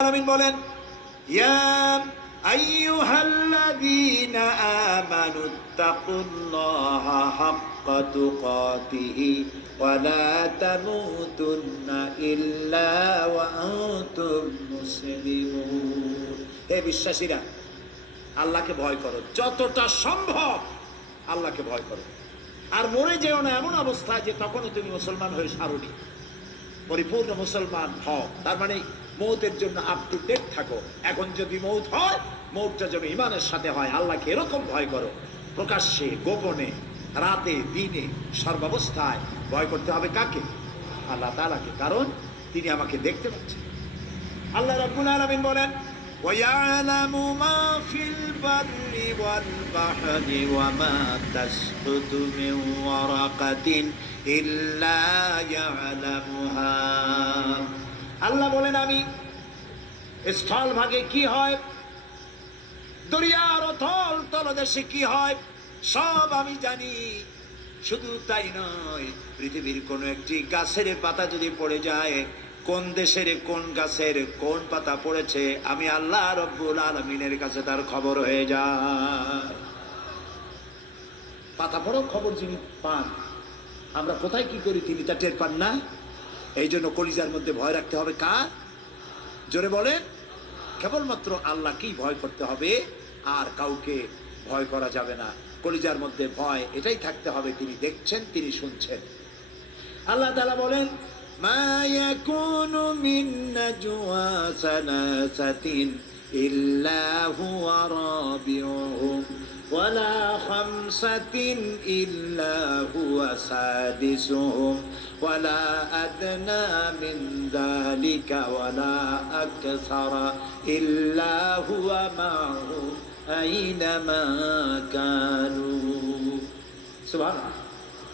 আমিন বলেন, ইয়া আইয়ুহাল্লাযীনা আমানুত্তাকুল্লাহা হাক্কা তুকাতিহি ওয়া লা তামুতুন্না ইল্লা ওয়া আনতুম মুসলিমুন। হে বিশ্বাসীরা, আল্লাহকে ভয় করো, যতটা সম্ভব আল্লাহকে ভয় করো। আর মরে যেও না এমন অবস্থায় যে তখনও তুমি মুসলমান হয়ে সারোনি। পরিপূর্ণ মুসলমান হও, তার মানে মৌতের জন্য আপ টু ডেট থাকো। এখন যদি মৌত হয়, মৌতটা যেন ইমানের সাথে হয়। আল্লাহকে এরকম ভয় করো, প্রকাশ্যে, গোপনে, রাতে, দিনে, সর্বাবস্থায় ভয় করতে হবে কাকে? আল্লাহ তাআলাকে, কারণ তিনি আমাকে দেখতে পাচ্ছেন। আল্লাহ রাব্বুল আলামিন বলেন, وَيَعْلَمُ مَا فِي الْبَرِّ وَالْبَحْرِ وَمَا تَسْقُطُ مِنْ وَرَقَةٍ إِلَّا يَعْلَمُهَا। আল্লাহ বলেন, আমি স্থল ভাগে কি হয়, দরিয়ার অথল তলদেশে কি হয়, সব আমি জানি। শুধু তাই নয়, পৃথিবীর কোন একটি গাছের পাতা যদি পড়ে যায়, কোন দেশের কোন গাছের কোন পাতা পড়েছে, আমি আল্লাহ রব্বুল আলামিনের কাছে তার খবর হয়ে যায়। পাতা পড়াও খবর যিনি পান, আমরা কোথায় কি করি তিনি তা টের পান না। এই জন্য কলিজার মধ্যে ভয় রাখতে হবে কার? জোরে বলেন, কেবলমাত্র আল্লাহকেই ভয় করতে হবে, আর কাউকে ভয় করা যাবে না। কলিজার মধ্যে ভয় এটাই থাকতে হবে, তিনি দেখছেন, তিনি শুনছেন। আল্লাহ তাআলা বলেন, মা ইয়াকুনু মিন নাজওয়া সালাসাতিন ইল্লা হুয়া রাবিউহুম ওয়ালা খামসাতিন ইল্লা হুয়া সাদিসুহুম ওয়ালা আদনা মিন যালিকা ওয়ালা আকসারা ইল্লা হুয়া মা'হুম আইনামা কানু। সুবহানাল্লাহ,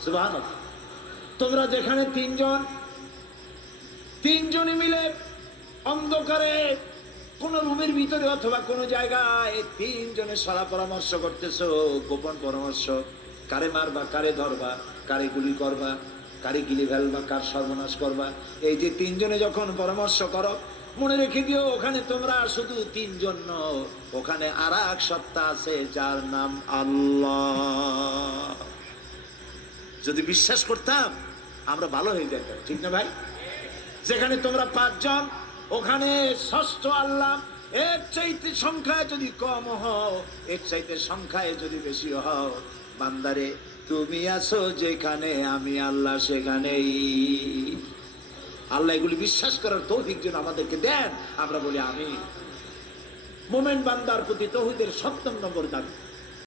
সুবহানাল্লাহ। তোমরা যেখানে তিনজনে মিলে অন্ধকারে কোন রুমের ভিতরে অথবা কোন জায়গায় তিনজনে সলা পরামর্শ করতেছো, গোপন পরামর্শ, কারে মারবা, কারে ধরবা, কারে গুলি করবা, কারে গিলে ফেলবা, কার সর্বনাশ করবা, এই যে তিনজনে যখন পরামর্শ করো, মনে রেখে দিও ওখানে তোমরা শুধু তিনজন নও, ওখানে আর এক সত্তা আছে যার নাম আল্লাহ। যদি বিশ্বাস করতাম আমরা ভালো হয়ে যেতাম, ঠিক না ভাই? যেখানে তোমরা পাঁচজন, ওখানে ষষ্ঠ আল্লাহ। এর চাইতে সংখ্যায় যদি কম হও, এর চাইতে সংখ্যায় যদি বেশি হও, বান্দারে তুমি আছো যেখানে, আমি আল্লাহ সেখানেই। আল্লাহ এগুলি বিশ্বাস করার তৌফিক যেন আমাদেরকে দেন, আমরা বলি আমিন। মুমিন বান্দার প্রতি তাওহীদের ৭০ নম্বর দাবি।